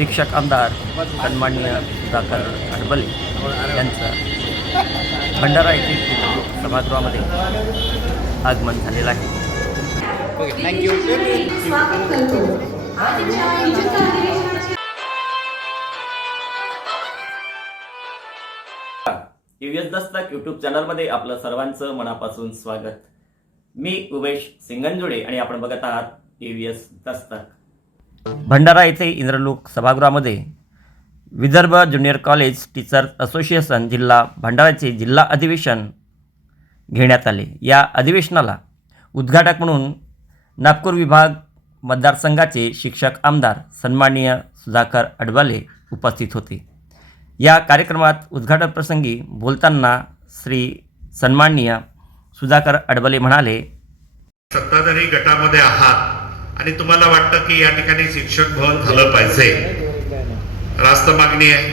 शिक्षक आमदार सन्माननीय सुधाकर अडबले यांचं भंडारा येथील सभागृहामध्ये आगमन झालेलं आहे. ओके थँक्यू स्वागत करतो आजच्या विचित्र अधिवेशनाचे यूएस दस्तक यूट्यूब चॅनलमध्ये आपलं सर्वांचं मनापासून स्वागत. मी उमेश सिंगंजुडे आणि आपण बघत आहात यूएस दस्तक. भंडारा येथे इंद्रलोक सभागृहामध्ये Vidarbha junior college teachers association जिल्हा भंडाराचे जिल्हा अधिवेशन घेण्यात आले. या अधिवेशनाला उद्घाटक म्हणून नागपूर विभाग मतदारसंघाचे शिक्षक आमदार सन्माननीय सुधाकर अडवाले उपस्थित होते. या कार्यक्रमात उद्घाटनप्रसंगी बोलताना श्री सन्माननीय सुधाकर अडवले म्हणाले सत्ताधारी गटामध्ये आहात. आणि तुम्हाला वाटतं की या ठिकाणी शिक्षक भवन झालं पाहिजे. रास्त मागणी आहे.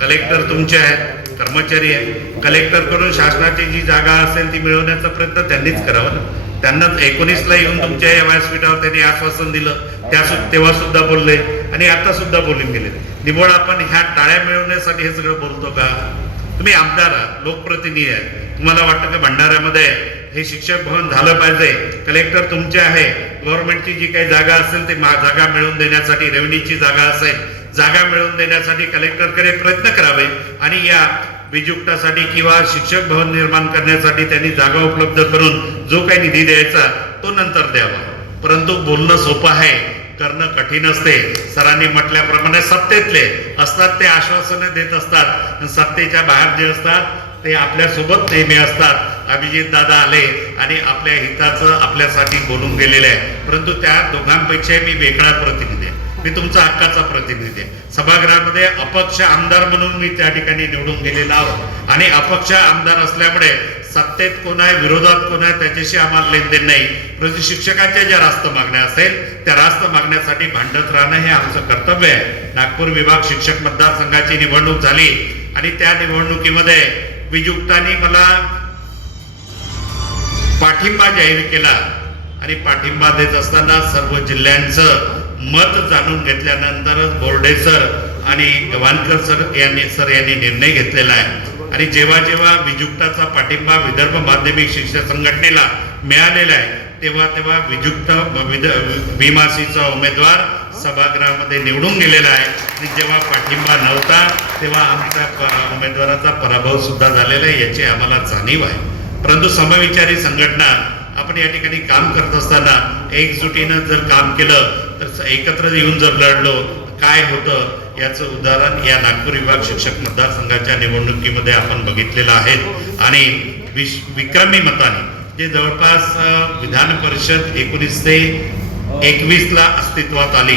कलेक्टर तुमचे आहेत कर्मचारी आहेत. कलेक्टर करून शासनाची जी जागा असेल ती मिळवण्याचा प्रयत्न त्यांनीच करावा ना. त्यांनाच एकोणीसला येऊन तुमच्या या व्यासपीठावर त्यांनी आश्वासन दिलं. त्या तेव्हा सुद्धा बोलले आणि आता सुद्धा बोलून गेले. निवड आपण ह्या टाळ्या मिळवण्यासाठी हे सगळं बोलतो का? तुम्ही आमदार आहात लोकप्रतिनिधी आहे तुम्हाला वाटतं की भंडाऱ्यामध्ये हे शिक्षक भवन झालं पाहिजे? कलेक्टर तुमचे आहे. गव्हर्नमेंटची जी काही जागा असेल ती जागा मिळवून देण्यासाठी रेव्हन्यूची जागा असेल जागा मिळवून देण्यासाठी कलेक्टरकडे प्रयत्न करावे आणि या विजुक्तासाठी किंवा शिक्षक भवन निर्माण करण्यासाठी त्यांनी जागा उपलब्ध करून जो काही निधी द्यायचा तो नंतर द्यावा. परंतु बोलणं सोपं आहे करणं कठीण असते. सरांनी म्हटल्याप्रमाणे सत्तेतले असतात ते आश्वासने देत असतात. सत्तेच्या बाहेर जे असतात ते आपल्यासोबत नेहमी असतात. अभिजित दादा आले आणि आपल्या हिताचं आपल्यासाठी बोलून गेलेले आहे. परंतु त्या दोघांपेक्षाही मी वेगळा प्रतिनिधी आहे. मी तुमचा हक्काचा प्रतिनिधी आहे. सभागृहामध्ये अपक्ष आमदार म्हणून मी त्या ठिकाणी निवडून गेलेला आहोत. आणि अपक्ष आमदार असल्यामुळे सत्तेत कोण आहे विरोधात कोण आहे त्याच्याशी आम्हाला लेनदेन नाही. परंतु शिक्षकांच्या ज्या रास्त मागण्या असेल त्या रास्त मागण्यासाठी भांडत राहणं हे आमचं कर्तव्य आहे. नागपूर विभाग शिक्षक मतदारसंघाची निवडणूक झाली आणि त्या निवडणुकीमध्ये विजुक्तांनी मला पाठिंबा जाहीर केला आणि पाठिंबा देत असताना सर्व जिल्ह्यांचं मत जाणून घेतल्यानंतरच बोर्डे सर आणि गवानकर सर यांनी सर यांनी निर्णय घेतलेला आहे. आणि जेव्हा जेव्हा विजुक्ताचा पाठिंबा विदर्भ माध्यमिक शिक्षण संघटनेला मिळालेला आहे तेव्हा तेव्हा विजुक्त भीमासीचा उमेदवार सभागृहामध्ये निवडून गेलेला आहे. आणि जेव्हा पाठिंबा नव्हता तेव्हा आमच्या उमेदवाराचा पराभव सुद्धा झालेला आहे याची आम्हाला जाणीव आहे. परंतु समविचारी संघटना आपण या ठिकाणी काम करत असताना एकजुटीनं जर काम केलं तर एकत्र येऊन जर लढलो काय होतं याचं उदाहरण या नागपूर विभाग शिक्षक मतदारसंघाच्या निवडणुकीमध्ये आपण बघितलेलं आहे. आणि विश विक्रमी मताने जे जवळपास विधान परिषद एकोणीसशे एकवीसला अस्तित्वात आली.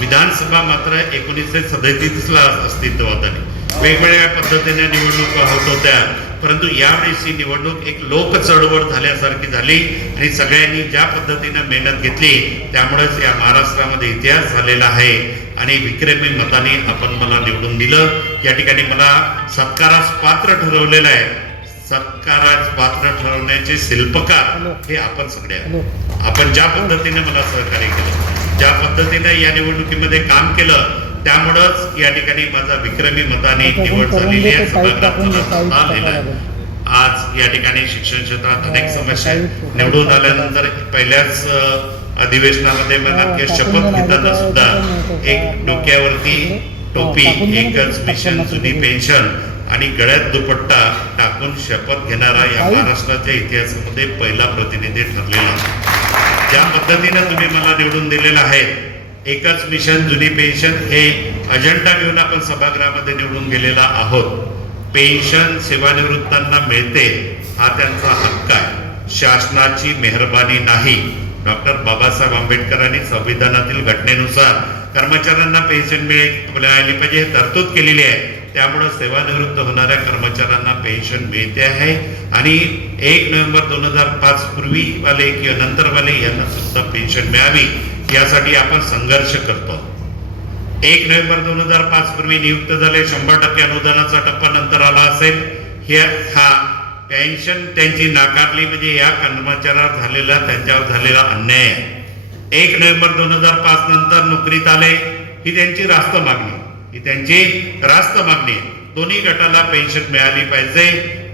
विधानसभा मात्र एकोणीसशे सदतीसला अस्तित्वात आली. वेगवेगळ्या पद्धतीने निवडणुका होत होत्या परंतु यावेळेस निवडणूक एक लोक चळवळ झाल्यासारखी झाली आणि सगळ्यांनी ज्या पद्धतीनं मेहनत घेतली त्यामुळेच या महाराष्ट्रामध्ये इतिहास झालेला आहे. आणि विक्रमी मताने आपण मला निवडून दिलं. या ठिकाणी मला सत्कारास पात्र ठरवलेलं आहे. सत्कारास पात्र ठरवण्याचे शिल्पकार हे आपण सगळे आहोत. आपण ज्या पद्धतीने मला सहकार्य केलं ज्या पद्धतीने या निवडणुकीमध्ये काम केलं त्यामुळंच या ठिकाणी माझा विक्रमी मताने निवड झालेली आहे. सभागृहात मला सत्ता आलेला आहे. आज या ठिकाणी शिक्षण क्षेत्रात अनेक समस्या आहेत निवडून आल्यानंतर पहिल्याच अधिवेशनामध्ये मला की शपथ घेताना सुद्धा एक डोक्यावरती टोपी एकच मिशन जुनी पेन्शन आणि गळ्यात दुपट्टा टाकून शपथ घेणारा या महाराष्ट्राच्या इतिहासामध्ये पहिला प्रतिनिधी ठरलेला. आहे. ज्या पद्धतीनं तुम्ही मला निवडून दिलेलं आहे एकच मिशन जुनी पेन्शन हे अजेंडा घेऊन आपण सभागृहामध्ये निवडून गेलेला आहोत. पेन्शन सेवानिवृत्तांना मिळते हा त्यांचा हक्क आहे. शासनाची मेहरबानी नाही. डॉक्टर बाबासाहेब आंबेडकरांनी संविधानातील घटनेनुसार कर्मचाऱ्यांना पेन्शन मिळे मिळाली पाहिजे हे तरतूद केलेली आहे. त्यामुळं सेवानिवृत्त होणाऱ्या कर्मचाऱ्यांना पेन्शन मिळते आहे. आणि एक नोव्हेंबर दोन हजार पाच पूर्वीवाले किंवा नंतरवाले यांना सुद्धा पेन्शन मिळावी यासाठी आपण संघर्ष करतो. एक नोव्हेंबर दोन हजार पाच पूर्वी नियुक्त झाले शंभर टक्के अनुदानाचा टप्पा नंतर आला असेल. हे हा पेन्शन त्यांची नाकारली म्हणजे या कर्मचाऱ्यावर झालेला त्यांच्यावर झालेला अन्याय आहे. एक नोव्हेंबर दोन हजार पाच नंतर नोकरीत आले ही त्यांची रास्त मागणी. ही त्यांची रास्त मागणी दोन्ही गटाला पेन्शन मिळाली पाहिजे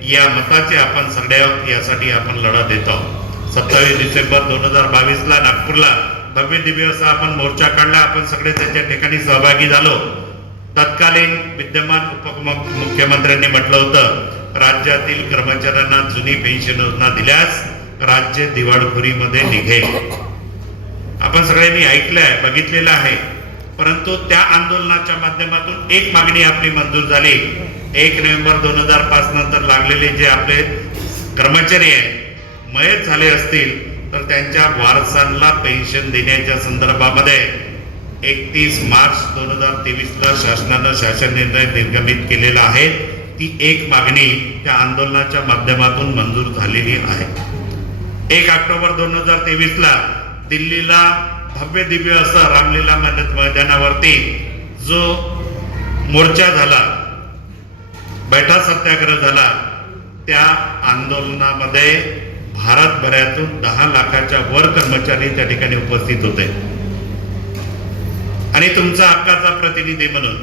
या मताचे आपण सगळ्या यासाठी आपण लढा देत आहोत. सत्तावीस डिसेंबर दोन हजार बावीसला नागपूरला भव्य दिव्य असा आपण मोर्चा काढला आपण सगळे त्याच्या ठिकाणी सहभागी झालो. तत्कालीन विद्यमान उपमुख्यमंत्र्यांनी म्हटलं होतं राज्यातील कर्मचाऱ्यांना जुनी पेन्शन योजना दिल्यास राज्य दिवाळखोरीमध्ये निघेल. आपण सगळ्यांनी ऐकलंय बघितलेलं आहे. परंतु त्या आंदोलनाच्या माध्यमातून एक मागणी आपली मंजूर झाली. एक नोव्हेंबर दोन हजार पाच नंतर लागलेले जे आपले कर्मचारी आहे मयत झाले असतील तर त्यांच्या वारसांना पेन्शन देण्याच्या संदर्भामध्ये एकतीस मार्च दोन हजार तेवीसला शासनानं शासन निर्णय निर्गमित केलेला आहे. ती एक मागणी त्या आंदोलनाच्या माध्यमातून मंजूर झालेली आहे. एक ऑक्टोबर दोन हजार तेवीसला दिल्लीला भव्य दिव्य असं रामलीला मैदानावरती जो मोर्चा झाला बैठा सत्याग्रह झाला त्या आंदोलनामध्ये भारतभरातून दहा लाखाच्या वर कर्मचारी त्या ठिकाणी उपस्थित होते. आणि तुमचा हक्काचा प्रतिनिधी म्हणून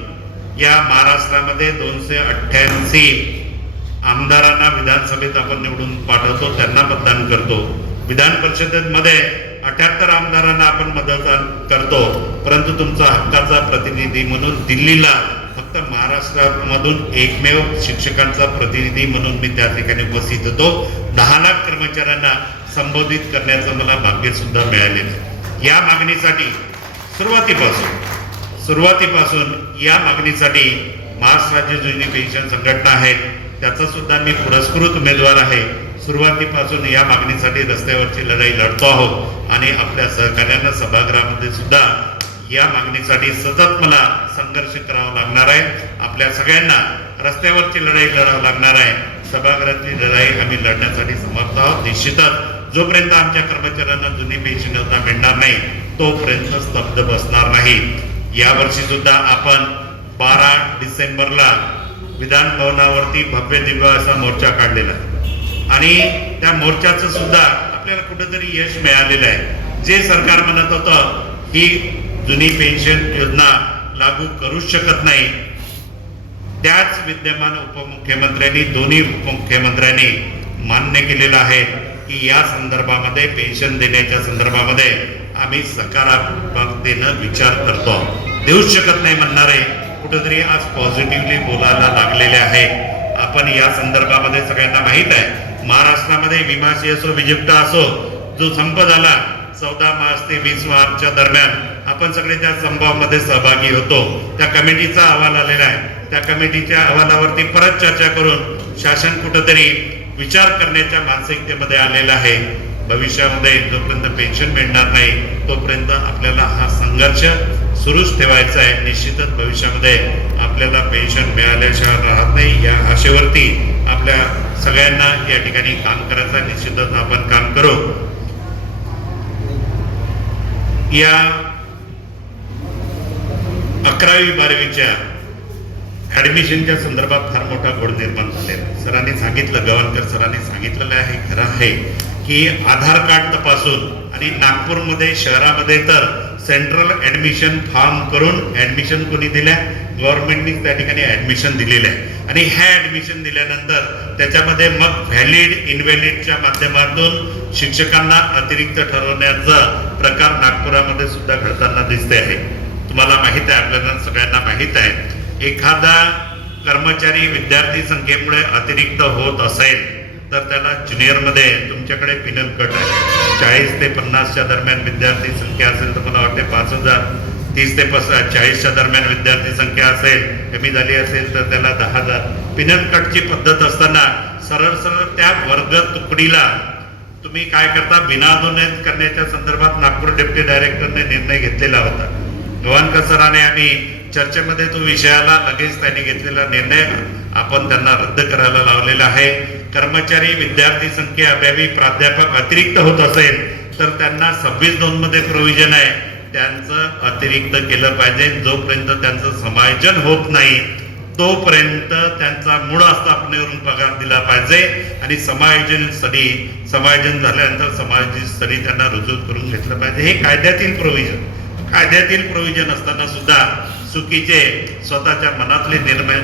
या महाराष्ट्रामध्ये दोनशे अठ्ठ्याऐंशी आमदारांना विधानसभेत आपण निवडून पाठवतो त्यांना मतदान करतो. विधान परिषदेमध्ये अठ्याहत्तर आमदारांना आपण मदत करतो परंतु तुमचा हक्काचा प्रतिनिधी म्हणून दिल्लीला फक्त महाराष्ट्रामधून एकमेव शिक्षकांचा प्रतिनिधी म्हणून मी त्या ठिकाणी उपस्थित होतो. दहा लाख कर्मचाऱ्यांना संबोधित करण्याचं मला भाग्य सुद्धा मिळालेलं. या मागणीसाठी सुरुवातीपासून सुरुवातीपासून या मागणीसाठी महाराष्ट्र राज्य जुनी पेन्शन संघटना आहे. त्याचा सुद्धा मी पुरस्कृत उमेदवार आहे. सुरुवातीपासून या मागणीसाठी रस्त्यावरची लढाई लढतो आहोत आणि आपल्या सहकार्यांना सभागृहामध्ये सुद्धा या मागणीसाठी सतत मला संघर्ष करावा लागणार आहे. आपल्या सगळ्यांना रस्त्यावरची लढाई लढावं लागणार आहे. सभागृहातली लढाई आम्ही लढण्यासाठी समर्थ आहोत. निश्चितच जोपर्यंत आमच्या कर्मचाऱ्यांना जुनी पेन्शन योजना मिळणार नाही तोपर्यंत स्तब्ध बसणार नाही. यावर्षी सुद्धा आपण बारा डिसेंबरला विधान भवनावरती भव्य दिव्य असा मोर्चा काढलेला आहे. आणि त्या मोर्चाचं सुद्धा आपल्याला कुठंतरी यश मिळालेलं आहे. जे सरकार म्हणत होतं ही जुनी पेन्शन योजना लागू करूच शकत नाही त्याच विद्यमान उपमुख्यमंत्र्यांनी दोन्ही उपमुख्यमंत्र्यांनी मान्य केलेलं आहे की या संदर्भामध्ये पेन्शन देण्याच्या संदर्भामध्ये आम्ही सकारात्मकतेनं विचार करतो. देऊच शकत नाही म्हणणारे कुठंतरी आज पॉझिटिव्हली बोलायला लागलेले आहे. आपण या संदर्भामध्ये सगळ्यांना माहीत आहे महाराष्ट्रामध्ये विमाशी असो विजिप्टा असो जो संप झाला चौदा मार्च ते वीस मार्चच्या दरम्यान आपण सगळे त्या संभावामध्ये सहभागी होतो. त्या कमिटीचा अहवाल आलेला आहे. त्या कमिटीच्या अहवालावरती परत चर्चा करून शासन कुठंतरी विचार करण्याच्या मानसिकतेमध्ये आलेला आहे. भविष्यामध्ये जोपर्यंत पेन्शन मिळणार नाही तोपर्यंत आपल्याला हा संघर्ष सुरूच ठेवायचं आहे. निश्चितच भविष्यामध्ये आपल्याला पेन्शन मिळाल्याशिवाय राहत नाही. या आशेवरती आपल्या सगळ्यांना या ठिकाणी काम करायचं निश्चितच आपण काम करू. या अकरावी बारावीच्या ॲडमिशनच्या संदर्भात फार मोठा गोड निर्माण झालेला आहे. सरांनी सांगितलं गवाणकर सरांनी सांगितलेलं आहे खरं आहे की आधार कार्ड तपासून आणि नागपूरमध्ये शहरामध्ये तर सेंट्रल ऍडमिशन फॉर्म करून ऍडमिशन कोणी दिल्या? गव्हर्नमेंटनी त्या ठिकाणी ऍडमिशन दिलेलं आहे. आणि ह्या ऍडमिशन दिल्यानंतर त्याच्यामध्ये मग व्हॅलिड इनव्हॅलिडच्या माध्यमातून शिक्षकांना अतिरिक्त ठरवण्याचा प्रकार नागपुरामध्ये सुद्धा घडताना दिसते आहे. तुम्हाला माहीत आहे आपल्याला सगळ्यांना माहीत आहे. एखादा कर्मचारी विद्यार्थी संख्येमुळे अतिरिक्त होत असेल तर त्याला ज्युनियरमध्ये तुमच्याकडे फिनल कट आहे. चाळीस ते पन्नासच्या दरम्यान विद्यार्थी संख्या असेल तर मला वाटते पाच हजार. तीस ते पस चाळीसच्या दरम्यान विद्यार्थी संख्या असेल कमी झाली असेल तर त्याला दहा हजार. पिनल कटची पद्धत असताना सरळ सरळ त्या वर्ग तुकडीला तुम्ही काय करता? बिनानोंद करण्याच्या संदर्भात नागपूर डेप्युटी डायरेक्टरने निर्णय घेतलेला होता. गव्हाणकर सराने आम्ही चर्चेमध्ये तो विषयाला लगेच त्यांनी घेतलेला निर्णय आपण त्यांना रद्द करायला लावलेला आहे. कर्मचारी विद्यार्थी संख्या अभावी प्राध्यापक अतिरिक्त होत असेल तर त्यांना सव्वीस दोन मध्ये प्रोव्हिजन आहे. त्यांचं अतिरिक्त केलं पाहिजे. जोपर्यंत त्यांचं समायोजन होत नाही तोपर्यंत त्यांचा मूळ स्थापनेवरून पगार दिला पाहिजे. आणि समायोजन स्टडी समायोजन झाल्यानंतर समायोजित स्टडी त्यांना रुजू करून घेतलं पाहिजे. हे कायद्यातील प्रोव्हिजन कायद्यातील प्रोव्हिजन असताना सुद्धा चुकीचे स्वतःच्या मनातले निर्णय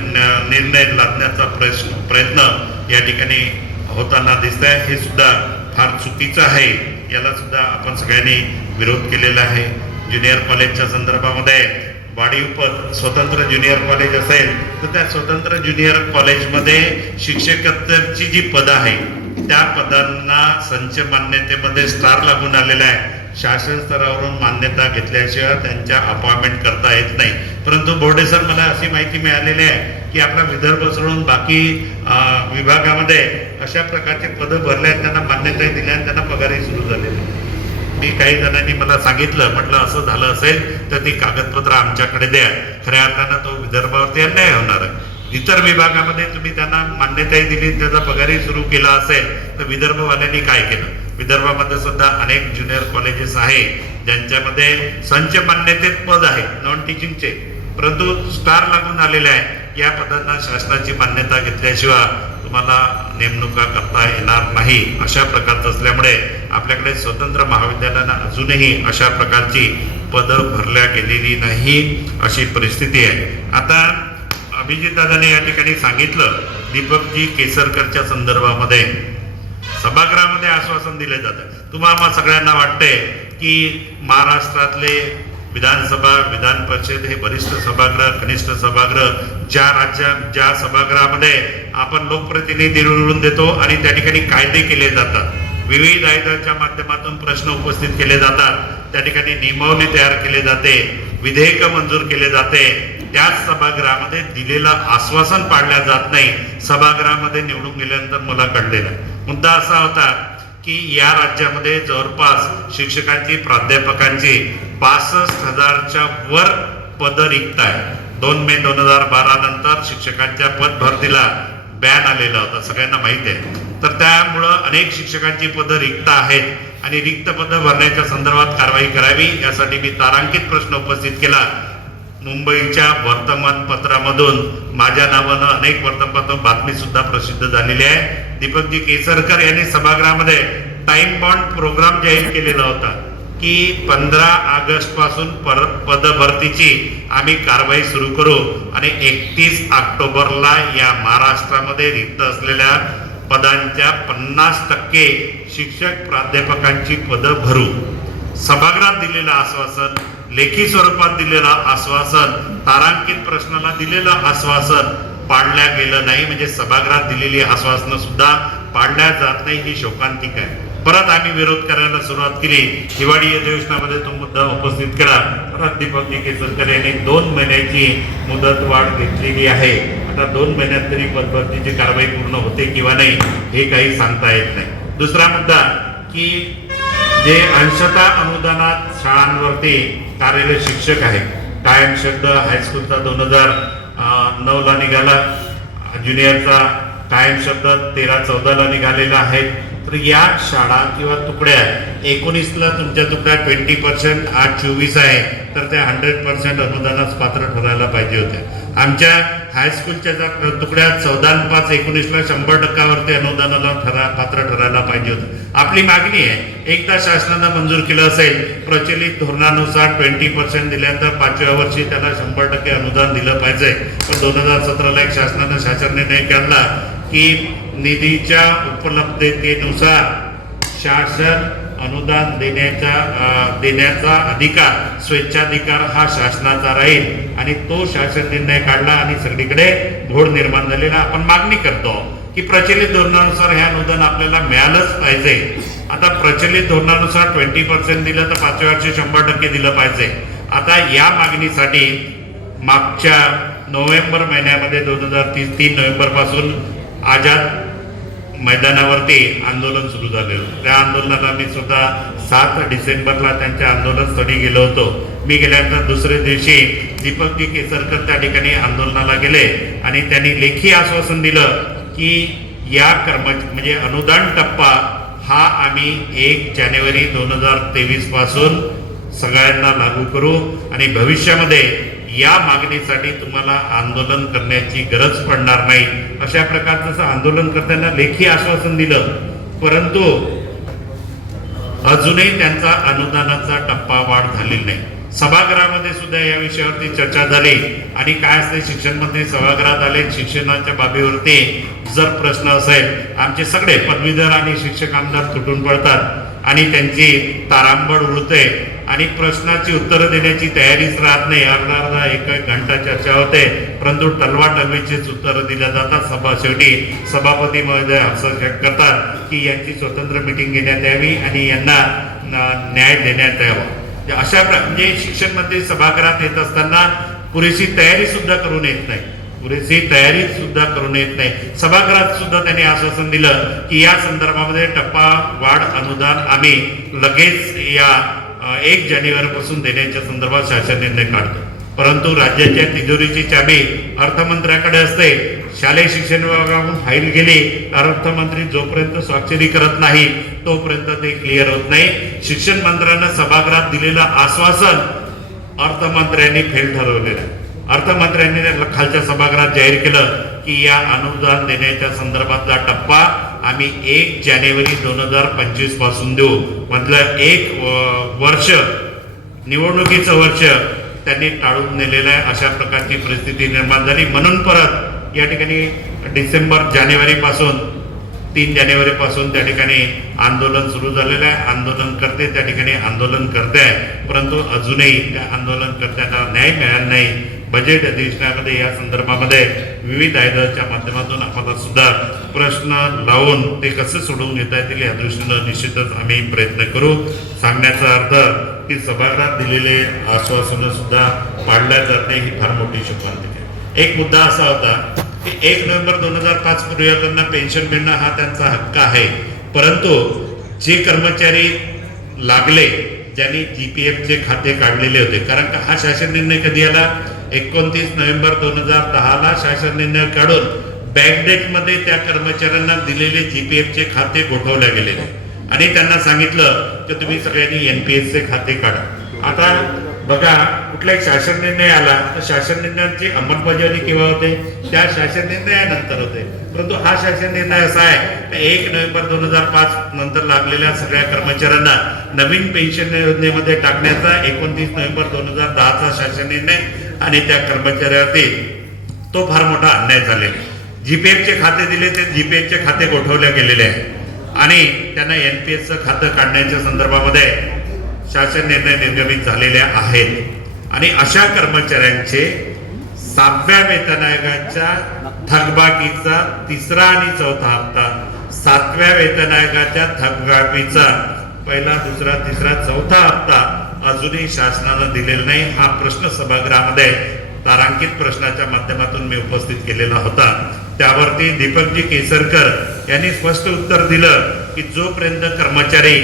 निर्णय लादण्याचा प्रयत्न प्रयत्न या ठिकाणी होताना दिसत आहे हे सुद्धा फार चुकीचं आहे. याला सुद्धा आपण सगळ्यांनी विरोध केलेला आहे. ज्युनियर कॉलेजच्या संदर्भामध्ये वाढीव स्वतंत्र ज्युनियर कॉलेज असेल तर त्या स्वतंत्र ज्युनियर कॉलेजमध्ये शिक्षकत्वाची जी पदं आहे त्या पदांना संच मान्यतेमध्ये स्टार लागून आलेला आहे. शासन स्तरावरून मान्यता घेतल्याशिवाय त्यांच्या अपॉइंटमेंट करता येत नाही. परंतु बोर्डे सर मला अशी माहिती मिळालेली आहे की आपला विदर्भ सोडून बाकी आ, विभागामध्ये अशा प्रकारचे पदं भरले आहेत त्यांना मान्यताही दिल्या आणि त्यांना पगारही सुरू झालेले मी काही जणांनी मला सांगितलं म्हटलं असं झालं असेल तर ती कागदपत्र आमच्याकडे द्या. खऱ्या अर्थानं तो विदर्भावरती अन्याय होणार आहे. इतर विभागामध्ये तुम्ही त्यांना मान्यताही दिली त्याचा पगारही सुरू केला असेल तर विदर्भवाल्यांनी काय केलं? विदर्भामध्ये सुद्धा अनेक ज्युनियर कॉलेजेस आहे ज्यांच्यामध्ये संच मान्यतेत पद आहे नॉन टीचिंगचे परंतु स्टार लागून आलेले आहे. या पदांना शासनाची मान्यता घेतल्याशिवाय तुम्हाला नेमणुका करता येणार नाही अशा प्रकारचं असल्यामुळे आपल्याकडे स्वतंत्र महाविद्यालयानं अजूनही अशा प्रकारची पदं भरल्या गेलेली नाही अशी परिस्थिती आहे. आता अभिजित दादाने या ठिकाणी सांगितलं दीपकजी केसरकरच्या संदर्भामध्ये. सभागृहामध्ये आश्वासन दिले जातं. तुम्हाला सगळ्यांना वाटतंय की महाराष्ट्रातले विधानसभा विधान परिषद हे वरिष्ठ सभागृह कनिष्ठ सभागृह ज्या राज्या ज्या सभागृहामध्ये आपण लोकप्रतिनिधी निवडून देतो आणि त्या ठिकाणी कायदे केले जातात. विविध आयोगाच्या माध्यमातून प्रश्न उपस्थित केले जातात. त्या ठिकाणी नियमावली तयार केली जाते. विधेयक मंजूर केले जाते. त्याच सभागृहामध्ये दिलेलं आश्वासन पाळल्या जात नाही. सभागृहामध्ये निवडून गेल्यानंतर मला कळलेलं मुद्दा असा होता की या राज्यामध्ये जवळपास शिक्षकांची प्राध्यापकांची पासष्ट हजारच्या वर पद रिक्त आहे दोन मे दोन हजार बारा नंतर शिक्षकांच्या पद भरतीला बॅन आलेला होता सगळ्यांना माहिती आहे. तर त्यामुळं अनेक शिक्षकांची पदं रिक्त आहेत आणि रिक्त पदं भरण्याच्या संदर्भात कारवाई करावी यासाठी मी तारांकित प्रश्न उपस्थित केला. मुंबईच्या वर्तमानपत्रामधून माझ्या नावानं अनेक वर्तमानपत्र बातमीसुद्धा प्रसिद्ध झालेली आहे. दीपकजी केसरकर यांनी सभागृहामध्ये टाइम बॉन्ड प्रोग्राम जाहीर केलेला होता की पंधरा ऑगस्टपासून पर पदभरतीची आम्ही कारवाई सुरू करू आणि एकतीस ऑक्टोबरला या महाराष्ट्रामध्ये रिक्त असलेल्या पदांच्या पन्नास टक्के शिक्षक प्राध्यापकांची पदं भरू. सभागृहात दिलेलं आश्वासन लेखी स्वरूपात दिलेलं आश्वासन तारांकित प्रश्नाला दिलेलं आश्वासन पाडल्या गेलं नाही म्हणजे सभागृहात दिलेली आश्वासनं सुद्धा पाडल्या जात नाही ही शोकांतिक आहे. परत आम्ही विरोध करायला सुरुवात केली. हिवाळी अधिवेशनामध्ये तो मुद्दा उपस्थित केला. परत दीपक केसरकर यांनी दोन महिन्याची मुदत वाढ घेतलेली आहे. आता दोन महिन्यात तरी पदभरतीची कारवाई पूर्ण होते किंवा नाही हे काही सांगता येत नाही. दुसरा मुद्दा की जे अंशतः अनुदानात शाळांवरती कार्यरत शिक्षक आहे कायम शब्द हायस्कूलचा दोन हजार नऊला निघाला. ज्युनियरचा कायम शब्द तेरा चौदाला निघालेला आहे. तर या शाळा किंवा तुकड्या एकोणीसला तुमच्या तुकड्या ट्वेंटी पर्सेंट आठ चोवीस आहे. तर त्या हंड्रेड पर्सेंट अनुदानास पात्र ठरायला पाहिजे होते आमच्या हायस्कूलच्या ज्या तुकड्या चौदा पाच एकोणीसला शंभर टक्क्यावरती अनुदानाला ठरा पात्र ठरायला पाहिजे होतं. आपली मागणी आहे एकदा शासनानं मंजूर केलं असेल प्रचलित धोरणानुसार ट्वेंटी पर्सेंट दिल्यानंतर पाचव्या वर्षी त्याला शंभर टक्के अनुदान दिलं पाहिजे. पण दोन हजार सतराला एक शासनानं शासन निर्णय काढला की निधीच्या उपलब्धतेनुसार शासन अनुदान देण्याचा देण्याचा अधिकार स्वेच्छाधिकार हा शासनाचा राहील. आणि तो शासन निर्णय काढला आणि सगळीकडे घोड निर्माण झालेला आपण मागणी करतो की प्रचलित धोरणानुसार हे अनुदान आपल्याला मिळालंच पाहिजे. आता प्रचलित धोरणानुसार ट्वेंटी पर्सेंट दिलं तर पाचव्या वर्षी शंभर टक्के दिलं पाहिजे. आता या मागणीसाठी मागच्या नोव्हेंबर महिन्यामध्ये दोन हजार तीस तीन नोव्हेंबरपासून आझाद मैदानावरती आंदोलन सुरू झालेलं त्या आंदोलनाला मी सुद्धा सात डिसेंबरला त्यांच्या आंदोलनस्थळी गेलो होतो. मी गेल्यानंतर दुसऱ्या दिवशी दीपकजी केसरकर त्या ठिकाणी आंदोलनाला गेले आणि त्यांनी लेखी आश्वासन दिलं की या कर्म म्हणजे अनुदान टप्पा हा आम्ही एक जानेवारी दोन हजार तेवीसपासून सगळ्यांना लागू करू आणि भविष्यामध्ये या मागणीसाठी तुम्हाला आंदोलन करण्याची गरज पडणार नाही. अशा प्रकारचं आंदोलन करताना लेखी आश्वासन दिलं परंतु अजूनही त्यांचा अनुदानाचा टप्पा वाढ झालेली नाही. सभागृहामध्ये सुद्धा या विषयावरती चर्चा झाली. आणि काय असते शिक्षण मंत्री सभागृहात आले शिक्षणाच्या बाबीवरती जर प्रश्न असेल आमचे सगळे पदवीधर आणि शिक्षक आमदार तुटून पडतात. आणि त्यांची तारांबळ उडते. आणि प्रश्नाची उत्तरं देण्याची तयारीच राहत नाही. अर्धा एक एक घंटा चर्चा होते. परंतु टलवाटलवीचीच उत्तरं दिल्या जातात. सभा शेवटी सभापती महोदय असं करतात की यांची स्वतंत्र मिटिंग घेण्यात यावी आणि यांना न्याय देण्यात यावा. अशा म्हणजे शिक्षण मंत्री सभागृहात येत असताना पुरेशी तयारी सुद्धा करून येत नाही. पुरेशी तयारी सुद्धा करून येत नाही. सभागृहात सुद्धा त्यांनी आश्वासन दिलं की या संदर्भामध्ये टप्पा वाढ अनुदान आम्ही लगेच या एक जानेवारीपासून देण्याच्या संदर्भात शासन निर्णय काढतो. परंतु राज्याच्या तिजोरीची चाबी अर्थमंत्र्याकडे असते. शालेय शिक्षण विभागाकडून फाईल गेली अर्थमंत्री जोपर्यंत स्वाक्षरी करत नाही तोपर्यंत ते क्लिअर होत नाही. शिक्षण मंत्र्यांना सभागृहात दिलेलं आश्वासन अर्थमंत्र्यांनी फेल ठरवलेलं आहे. अर्थमंत्र्यांनी खालच्या सभागृहात जाहीर केलं की या अनुदान देण्याच्या संदर्भातला टप्पा आम्ही एक जानेवारी दोन हजार पंचवीसपासून देऊ. मधलं एक वर्ष निवडणुकीचं वर्ष त्यांनी टाळून नेलेलं आहे. अशा प्रकारची परिस्थिती निर्माण झाली. म्हणून परत या ठिकाणी डिसेंबर जानेवारीपासून तीन जानेवारीपासून त्या ठिकाणी आंदोलन सुरू झालेलं आहे. आंदोलन करते त्या ठिकाणी आंदोलन करते. आहे परंतु अजूनही त्या आंदोलनकर्त्यांना न्याय मिळाला नाही. बजेट अधिवेशनामध्ये या संदर्भामध्ये विविध आयोगाच्या माध्यमातून आम्हाला सुद्धा प्रश्न लावून ते कसे सोडवून घेता येतील या दृष्टीनं निश्चितच आम्ही प्रयत्न करू. सांगण्याचा अर्थ की सभागृहात दिलेले आश्वासनं सुद्धा पाडल्या जात नाही ही फार मोठी शोकांतिक आहे. एक मुद्दा असा होता की एक नोव्हेंबर दोन हजार पाच पूर्वीकांना पेन्शन मिळणं हा त्यांचा हक्क आहे. परंतु जे कर्मचारी लागले ज्यांनी जी पी चे खाते काढलेले होते कारण का हा शासन निर्णय कधी आला? एकोणतीस नोव्हेंबर दोन हजार दहाला शासन निर्णय काढून बँकमध्ये त्या कर्मचाऱ्यांना दिलेले जी पी एफचे खाते गोठवले गेलेले आणि त्यांना सांगितलं की तुम्ही सगळ्यांनी एन पी एसचे खाते काढा. आता बघा कुठलाही शासन निर्णय आला तर शासन निर्णयाची अंमलबजावणी केव्हा होते? त्या शासन निर्णयानंतर होते. परंतु हा शासन निर्णय असा आहे की एक नोव्हेंबर दोन हजार पाच नंतर लागलेल्या सगळ्या कर्मचाऱ्यांना नवीन पेन्शन योजनेमध्ये टाकण्याचा एकोणतीस नोव्हेंबर दोन हजार दहाचा शासन निर्णय आणि त्या कर्मचाऱ्यावरती तो फार मोठा अन्याय झालेला जीपीएफचे खाते दिले ते जीपीएफचे खाते गोठवले गेलेले आहे. आणि त्यांना एन पी एसचं खातं काढण्याच्या संदर्भामध्ये शासन निर्णय निर्गमित झालेले आहेत. आणि अशा कर्मचाऱ्यांचे सातव्या वेतन आयोगाच्या थकबाकीचा तिसरा आणि चौथा हप्ता सातव्या वेतन आयोगाच्या थकबाकीचा पहिला दुसरा तिसरा चौथा हप्ता अजूनही शासनानं दिलेला नाही. हा प्रश्न सभागृहामध्ये तारांकित प्रश्नाच्या माध्यमातून मी उपस्थित केलेला होता. त्यावरती दीपकजी केसरकर यांनी स्पष्ट उत्तर दिलं की जोपर्यंत कर्मचारी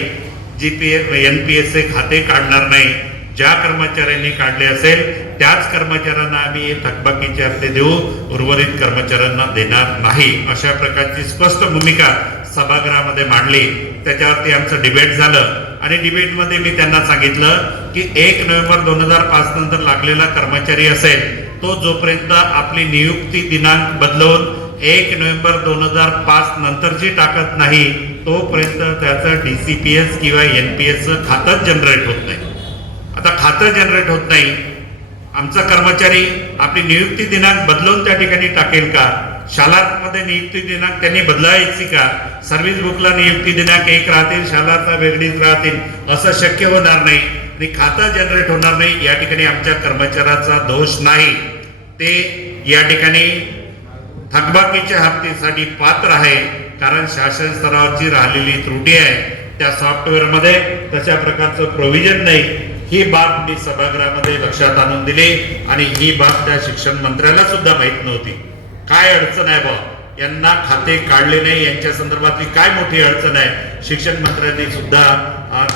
G P F N P S खाते काढणार नाही ज्या कर्मचाऱ्यांनी काढले असेल त्याच कर्मचाऱ्यांना आम्ही थकबाकीचे हप्ते देऊ उर्वरित कर्मचाऱ्यांना देणार नाही. अशा प्रकारची स्पष्ट भूमिका सभागृहामध्ये मांडली. त्याच्यावरती आमचं डिबेट झालं. आणि डिबेटमध्ये मी त्यांना सांगितलं की एक नोव्हेंबर दोन हजार पाच नंतर लागलेला कर्मचारी असेल तो जोपर्यंत आपली नियुक्ती दिनांक बदलवून एक नोव्हेंबर दोन हजार पाच नंतरची टाकत नाही तोपर्यंत त्याचं डी सी पी एस किंवा एन पी एसचं खातं जनरेट होत नाही. आता खातं जनरेट होत नाही. आमचा कर्मचारी आपली नियुक्ती दिनांक बदलून त्या ठिकाणी टाकेल का? शालामध्ये नियुक्ती दिनांक त्यांनी बदलायची का? सर्व्हिस बुकला नियुक्ती दिनांक एक राहतील शालाचा वेगळीच राहतील असं शक्य होणार नाही. आणि खातं जनरेट होणार नाही या ठिकाणी आमच्या कर्मचाऱ्याचा दोष नाही. ते या ठिकाणी थकबाकीच्या हप्त्यासाठी पात्र आहे कारण शासन स्तरावरची राहिलेली त्रुटी आहे. त्या सॉफ्टवेअरमध्ये तशा प्रकारचं प्रोव्हिजन नाही. ही बाब मी सभागृहामध्ये लक्षात आणून दिली आणि ही बाब त्या शिक्षण मंत्र्याला सुद्धा माहीत नव्हती. काय अडचण आहे बा यांना खाते काढले नाही यांच्या संदर्भातली काय मोठी अडचण आहे? शिक्षण मंत्र्यांनी सुद्धा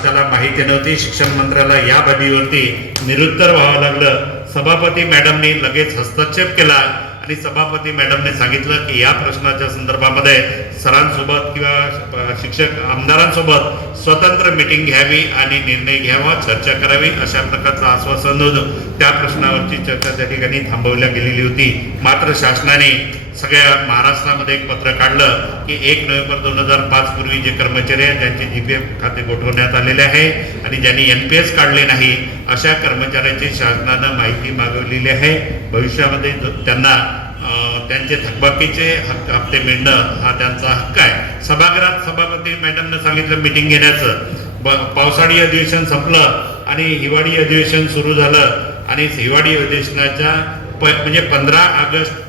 त्याला माहिती नव्हती. शिक्षण मंत्र्याला या बाबीवरती निरुत्तर व्हावं लागलं. सभापती मॅडमनी लगेच हस्तक्षेप केला आणि सभापती मॅडमने सांगितलं की या प्रश्नाच्या संदर्भामध्ये सरांसोबत किंवा शिक्षक आमदारांसोबत स्वतंत्र मिटिंग घ्यावी आणि निर्णय घ्यावा चर्चा करावी अशा प्रकारचं आश्वासन त्या प्रश्नावरची चर्चा त्या ठिकाणी थांबवल्या गेलेली होती. मात्र शासनाने सगळ्या महाराष्ट्रामध्ये एक पत्र काढलं की एक नोव्हेंबर दोन हजार पाच पूर्वी जे कर्मचारी आहेत ज्यांचे जी पी एफ खाते गोठवण्यात आलेले आहे आणि ज्यांनी एन पी एस काढले नाही अशा कर्मचाऱ्यांची शासनानं माहिती मागवलेली आहे. भविष्यामध्ये त्यांना त्यांचे थकबाकीचे हक्क हप्ते मिळणं हा त्यांचा हक्क आहे. सभागृहात सभापती मॅडमनं सांगितलं मिटिंग घेण्याचं. ब पावसाळी अधिवेशन संपलं आणि हिवाळी अधिवेशन सुरू झालं आणि हिवाळी अधिवेशनाच्या प म्हणजे पंधरा ऑगस्ट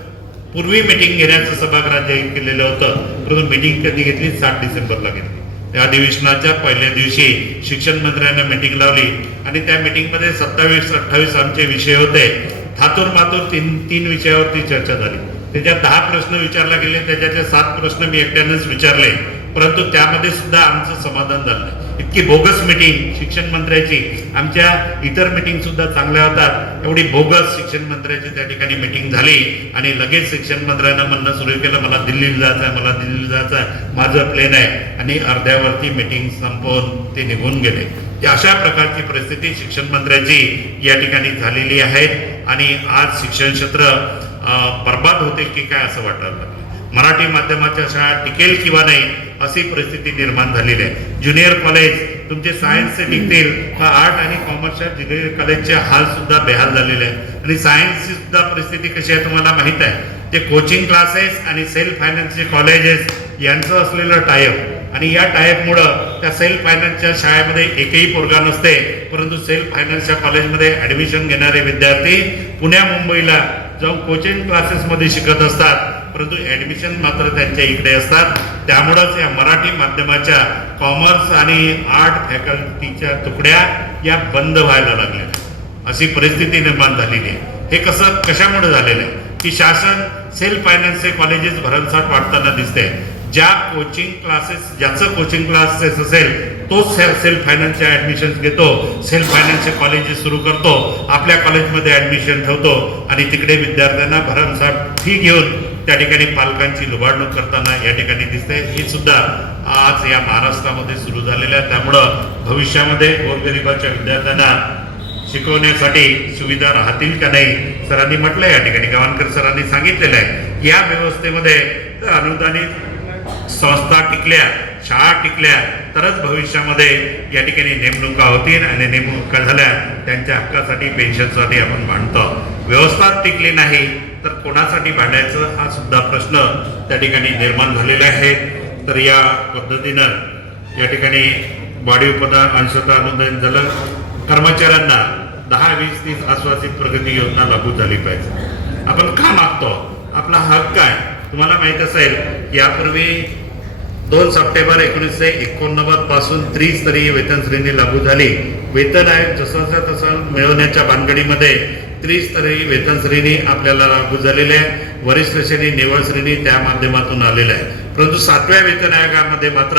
पूर्वी मिटिंग घेण्याचं सभागृहात जाहीर केलेलं होतं. परंतु मिटिंग कधी घेतली? सात डिसेंबरला घेतली. त्या अधिवेशनाच्या पहिल्या दिवशी शिक्षण मंत्र्यांना मिटिंग लावली. आणि त्या मिटिंगमध्ये सत्तावीस अठ्ठावीस आमचे विषय होते. थातूर मातूर तीन तीन विषयावरती चर्चा झाली. त्याच्यात दहा प्रश्न विचारला गेले. त्याच्यातले सात प्रश्न मी एकट्यानेच विचारले. परंतु त्यामध्ये सुद्धा आमचं समाधान झालं इतकी बोगस मिटिंग शिक्षण मंत्र्याची. आमच्या इतर मीटिंग सुद्धा चांगल्या होतात. एवढी बोगस शिक्षण मंत्र्याची त्या ठिकाणी मीटिंग झाली आणि लगेच शिक्षण मंत्र्यानं म्हणणं सुरू केलं मला दिल्लीला जायचं आहे मला दिल्लीला जायचं आहे. माझं प्लेन आहे. आणि अर्ध्यावरती मीटिंग संपवून ते निघून गेले. अशा प्रकारची परिस्थिती शिक्षण मंत्र्याची या ठिकाणी झालेली आहे. आणि आज शिक्षण क्षेत्र बर्बाद होते की काय असं वाटायला लागलं मराठी माध्यमाच्या शाळा टिकेल किंवा नाही अशी परिस्थिती निर्माण झालेली आहे. ज्युनियर कॉलेज तुमचे सायन्सचे निघतील का आर्ट आणि कॉमर्सच्या डिग्री कॉलेजचे हाल सुद्धा बेहाल झालेले आहे आणि सायन्सची सुद्धा परिस्थिती कशी आहे तुम्हाला माहीत आहे? ते कोचिंग क्लासेस आणि सेल्फ फायनान्सचे कॉलेजेस यांचं असलेलं टायप आणि या टायपमुळं त्या सेल्फ फायनान्सच्या शाळेमध्ये एकही पोरगा नसते परंतु सेल्फ फायनान्सच्या कॉलेजमध्ये ॲडमिशन घेणारे विद्यार्थी पुण्या मुंबईला जाऊन कोचिंग क्लासेसमध्ये शिकत असतात. परंतु ॲडमिशन मात्र त्यांच्या इकडे असतात. त्यामुळंच या मराठी माध्यमाच्या कॉमर्स आणि आर्ट फॅकल्टीच्या तुकड्या या बंद व्हायला लागल्या. अशी परिस्थिती निर्माण झालेली आहे. हे कसं कशामुळे झालेलं आहे? की शासन सेल्फ फायनान्सचे कॉलेजेस भरमसाठ वाढताना दिसते ज्या कोचिंग क्लासेस ज्याचं कोचिंग क्लासेस असेल तोच सेल्फ फायनान्सचे ॲडमिशन्स घेतो. सेल्फ फायनान्सचे कॉलेजेस सुरू करतो. आपल्या कॉलेजमध्ये ॲडमिशन ठेवतो. आणि तिकडे विद्यार्थ्यांना भरमसाठ फी घेऊन त्या ठिकाणी पालकांची लुबाडणूक करताना या ठिकाणी दिसते ही सुद्धा आज या महाराष्ट्रामध्ये सुरू झालेलं आहे. त्यामुळं भविष्यामध्ये गोरगरिबाच्या विद्यार्थ्यांना शिकवण्यासाठी सुविधा राहतील का नाही सरांनी म्हटलं या ठिकाणी गवानकर सरांनी सांगितलेलं आहे या व्यवस्थेमध्ये अनुदानित संस्था टिकल्या शाळा टिकल्या तरच भविष्यामध्ये या ठिकाणी नेमणुका होतील आणि नेमणुका झाल्या त्यांच्या हक्कासाठी पेन्शनसाठी आपण मांडतो व्यवस्था टिकली नाही तर कोणासाठी भांडायचं हा सुद्धा प्रश्न त्या ठिकाणी निर्माण झालेला आहे. तर या पद्धतीनं या ठिकाणी वाढीव पदा अंशतः अनुदान झालं. कर्मचाऱ्यांना दहा वीस तीस आश्वासित प्रगती योजना लागू झाली पाहिजे. आपण का मागतो? आपला हक्क आहे तुम्हाला माहीत असेल यापूर्वी दोन सप्टेंबर एकोणीसशे एकोणनव्वदपासून त्रिस्तरीय वेतन श्रेणी लागू झाली. वेतन आयोग जसं तसं मिळवण्याच्या भानगडीमध्ये त्रिस्तरीय वेतन श्रेणी आपल्याला लागू झालेली आहे. वरिष्ठ श्रेणी निवड श्रेणी त्या माध्यमातून आलेल्या आहे. परंतु सातव्या वेतन आयोगामध्ये मात्र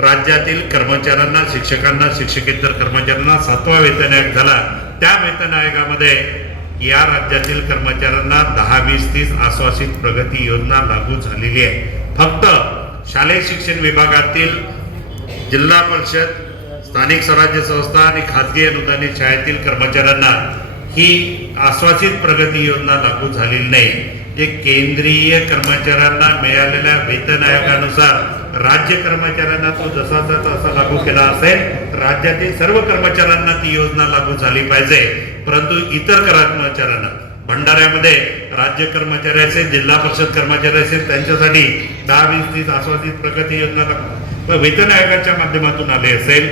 राज्यातील कर्मचाऱ्यांना शिक्षकांना शिक्षकेतर कर्मचाऱ्यांना सातवा वेतन आयोग झाला. त्या वेतन आयोगामध्ये या राज्यातील कर्मचाऱ्यांना दहा वीस तीस आश्वासित प्रगती योजना लागू झालेली आहे. फक्त शालेय शिक्षण विभागातील जिल्हा परिषद स्थानिक स्वराज्य संस्था आणि खाजगी अनुदानित शाळेतील कर्मचाऱ्यांना ही आश्वासित प्रगती योजना लागू झालेली नाही. जे केंद्रीय कर्मचाऱ्यांना मिळालेल्या वेतन आयोगानुसार राज्य कर्मचाऱ्यांना तो जसाचा तसा लागू केला असेल राज्यातील सर्व कर्मचाऱ्यांना ती योजना लागू झाली पाहिजे. परंतु इतर कर्मचाऱ्यांना भंडाऱ्यामध्ये राज्य कर्मचारी असेल जिल्हा परिषद कर्मचारी असेल त्यांच्यासाठी दहा वीस तीस आश्वासित प्रगती योजना लागू वेतन आयोगाच्या माध्यमातून आले असेल.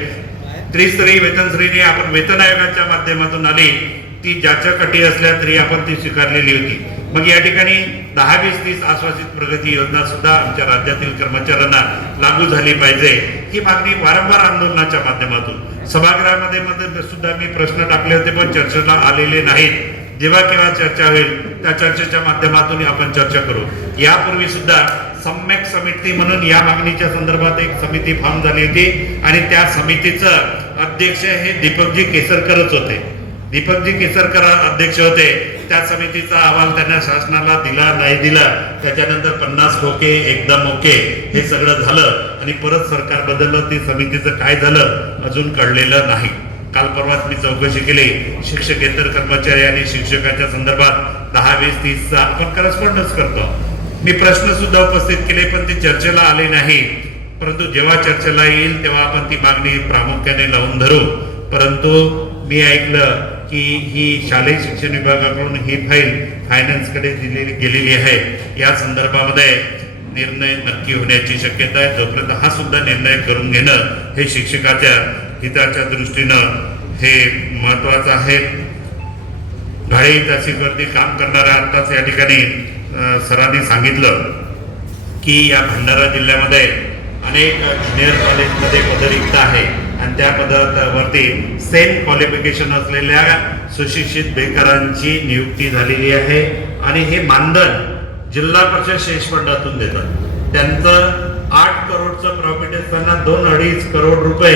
त्रिस्तरीय वेतन श्रेणी आपण वेतन आयोगाच्या माध्यमातून आली ती ज्याच्या कटी असल्या तरी आपण ती स्वीकारलेली होती. मग या ठिकाणी दहा वीस तीस आश्वासित प्रगती योजना सुद्धा आमच्या राज्यातील कर्मचाऱ्यांना लागू झाली पाहिजे. ही मागणी वारंवार आंदोलनाच्या माध्यमातून सभागृहामध्ये मध्ये सुद्धा मी प्रश्न टाकले होते पण चर्चेला आलेले नाहीत. जेव्हा केव्हा चर्चा होईल त्या चर्चेच्या माध्यमातून आपण चर्चा करू. यापूर्वी सुद्धा सम्यक समिती म्हणून या मागणीच्या संदर्भात एक समिती फॉर्म झाली होती. आणि त्या समितीचं अध्यक्ष हे दीपकजी केसरकरच होते. दीपकजी केसरकर अध्यक्ष होते. त्या समितीचा अहवाल त्यांना शासनाला दिला नाही दिला त्याच्यानंतर पन्नास ओके एकदम ओके हे सगळं झालं. आणि परत सरकार बदललं ते समितीचं काय झालं अजून कळलेलं नाही. काल परवाच मी चौकशी केली. शिक्षकेतर कर्मचारी आणि शिक्षकाच्या संदर्भात दहा वीस तीसचा आपण करस्पॉन्डन्स करतो. मी प्रश्न सुद्धा उपस्थित केले पण ते चर्चेला आले नाही. परंतु जेव्हा चर्चेला येईल तेव्हा आपण ती मागणी प्रामुख्याने लावून धरू. परंतु मी ऐकलं की ही शालेय शिक्षण विभागाकडून ही फाईल फायनान्सकडे दिलेली गेलेली आहे. या संदर्भामध्ये निर्णय नक्की होण्याची शक्यता आहे. जोपर्यंत हा सुद्धा निर्णय करून घेणं हे शिक्षकाच्या हिताच्या दृष्टीनं हे महत्वाचं आहे. घाई तासीवरती काम करणाऱ्या आत्ताच या ठिकाणी सरांनी सांगितलं की या भंडारा जिल्ह्यामध्ये अनेक ज्युनियर कॉलेजमध्ये पदरिक्त आहे. आणि त्या पदावरती सेम क्वालिफिकेशन असलेल्या सुशिक्षित बेकारांची नियुक्ती झालेली आहे. आणि हे मानधन जिल्हा परिषद शेष फंडातून देतात. त्यांचं आठ करोडचं प्रॉफिट असताना दोन अडीच करोड रुपये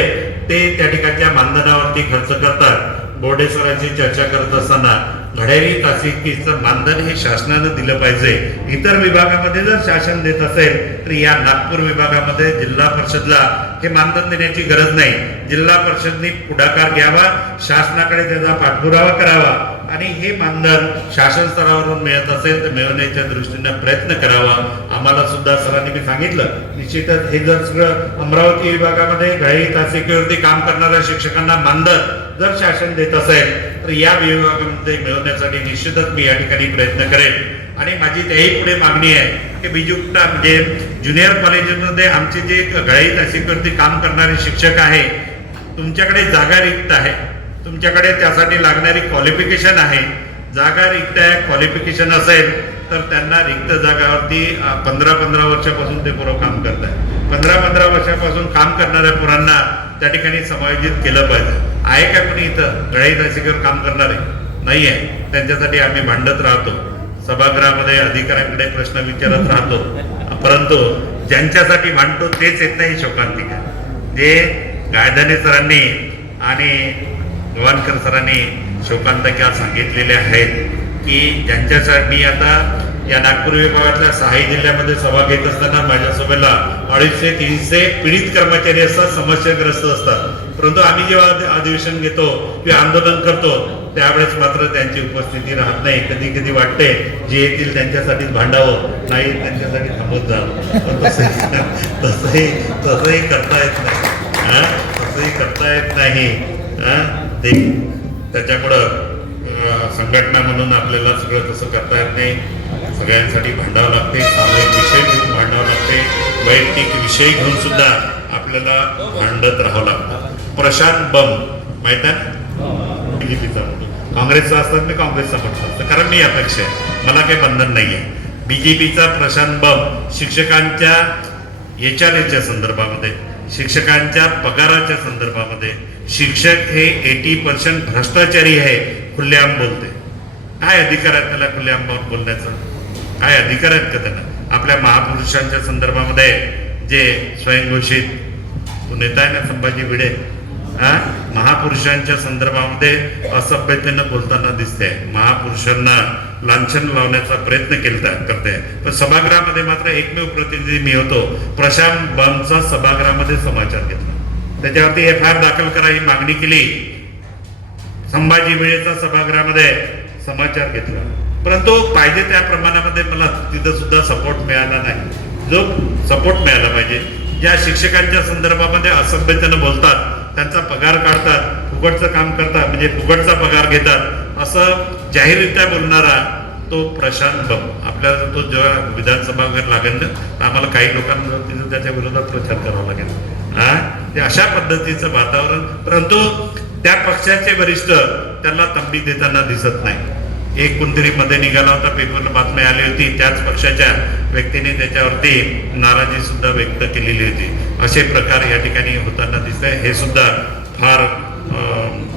ते त्या ठिकाणच्या मानधनावरती खर्च करतात. बोर्डे चर्चा करत असताना घड्याळी तासिकीचं मानधन हे शासनानं दिलं पाहिजे. इतर विभागामध्ये जर शासन देत असेल तर या नागपूर विभागामध्ये जिल्हा परिषदला हे मानधन देण्याची गरज नाही. जिल्हा परिषदनी पुढाकार घ्यावा शासनाकडे त्याचा पाठपुरावा करावा आणि हे मानधन शासन स्तरावरून मिळत असेल तर मिळवण्याच्या दृष्टीने प्रयत्न करावा. आम्हाला सुद्धा सरांनी मी सांगितलं. निश्चितच हे जर सगळं अमरावती विभागामध्ये घाई तासिकेवरती काम करणाऱ्या शिक्षकांना मानधन जर शासन देत असेल तर या विभागामध्ये मिळवण्यासाठी निश्चितच मी या ठिकाणी प्रयत्न करेन. आणि माझी त्याही पुढे मागणी आहे की बिजुकटा म्हणजे ज्युनियर कॉलेजमध्ये आमचे जे घळईत असेवरती काम करणारे शिक्षक आहे तुमच्याकडे जागा रिक्त आहे. तुमच्याकडे त्यासाठी लागणारी क्वालिफिकेशन आहे. जागा रिक्त आहे क्वालिफिकेशन असेल तर त्यांना रिक्त जागावरती पंधरा पंधरा वर्षापासून ते पोरं काम करत आहे पंधरा पंधरा वर्षापासून काम करणाऱ्या पोरांना त्या ठिकाणी समायोजित केलं पाहिजे. आहे का कोणी इथं? गळाई तासिकेवर काम करणारे? नाही आहे त्यांच्यासाठी आम्ही भांडत राहतो. सभागृहामध्ये अधिकाऱ्यांकडे प्रश्न विचारत राहतो. परंतु ज्यांच्यासाठी भांडतो तेच येत नाही शोकांतिका. जे गायधने सरांनी आणि गवानकर सरांनी शोकांतिका सांगितलेले आहेत की ज्यांच्यासाठी आता या नागपूर विभागातल्या सहाही जिल्ह्यामध्ये सभा घेत असताना माझ्यासोबतला अडीचशे तीनशे पीडित कर्मचारी असतात समस्याग्रस्त असतात. परंतु आम्ही जेव्हा अधिवेशन घेतो किंवा आंदोलन करतो त्यावेळेस मात्र त्यांची उपस्थिती राहत नाही. कधी कधी वाटते जे येतील त्यांच्यासाठीच भांडावं नाही त्यांच्यासाठी थांबत जावं तसंही तसंही करता येत नाही. हा? तसंही करता येत नाही. हा? ते त्याच्यामुळं संघटना म्हणून आपल्याला सगळं तसं करता येत नाही. सगळ्यांसाठी भांडावं लागते सामायिक विषय घेऊन भांडावं लागते. वैयक्तिक विषय घेऊन सुद्धा आपल्याला भांडत राहावं लागतं. प्रशांत बम माहीत आहे? बीजेपीचा काँग्रेसचा असतात मी काँग्रेसचा म्हटलं असतं. कारण मी अपेक्ष आहे. मला काही बंधन नाही आहे बीजेपीचा प्रशांत बम शिक्षकांच्या याच्या संदर्भामध्ये शिक्षकांच्या पगाराच्या संदर्भामध्ये शिक्षक हे एटी पर्सेंट भ्रष्टाचारी आहे खुल्लेआम बोलते. काय अधिकार आहे त्याला खुल्लेआम बोलण्याचा? काय अधिकार आहेत का त्यांना? आपल्या महापुरुषांच्या संदर्भामध्ये जे स्वयंघोषित तो नेता आहे ना संभाजी भिडे हा? महापुरुषांच्या संदर्भामध्ये असभ्यतेनं बोलताना दिसते. महापुरुषांना लांछन लावण्याचा प्रयत्न केला करते. पण सभागृहामध्ये मात्र एकमेव प्रतिनिधी मी होतो. प्रशांत बंदचा सभागृहामध्ये समाचार घेतला. त्याच्यावरती एफ आय आर दाखल करा ही मागणी केली. संभाजी भिडेचा सभागृहामध्ये समाचार घेतला. परंतु पाहिजे त्या प्रमाणामध्ये मला तिथं सुद्धा सपोर्ट मिळाला नाही. जो सपोर्ट मिळाला पाहिजे. ज्या शिक्षकांच्या संदर्भामध्ये असभ्यतेनं बोलतात त्यांचा पगार काढतात फुकटचं काम करतात म्हणजे फुकटचा पगार घेतात असं जाहीररित्या बोलणारा तो प्रशांत बम आपल्याला तो जेव्हा विधानसभा वगैरे लागेल ना तर आम्हाला काही लोकांना तिथं त्याच्या विरोधात प्रचार करावा लागेल. हा? ते अशा पद्धतीचं वातावरण परंतु त्या पक्षाचे वरिष्ठ त्याला तंबी देताना दिसत नाही. एक कोणतरी मध्ये निघाला होता पेपरला बातमी आली होती. त्याच पक्षाच्या व्यक्तीने त्याच्यावरती नाराजी सुद्धा व्यक्त केलेली होती. असे प्रकार या ठिकाणी होताना दिसत आहे हे सुद्धा फार अं,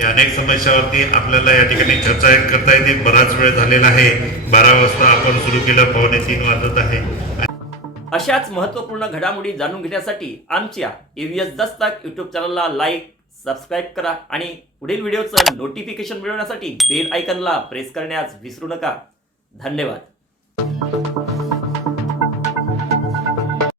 या अनेक समस्यावरती आपल्याला या ठिकाणी चर्चा करता येते. बराच वेळ झालेला आहे. बारा वाजता आपण सुरू केलं. पावणे तीन वाजत आहे. अशाच महत्त्वपूर्ण घडामोडी जाणून घेण्यासाठी आमच्या एव्हीएस दस्तक युट्यूब चॅनलला लाईक सबस्क्राईब करा आणि पुढील व्हिडिओचं नोटिफिकेशन मिळवण्यासाठी बेल आयकनला प्रेस करण्यास विसरू नका. धन्यवाद.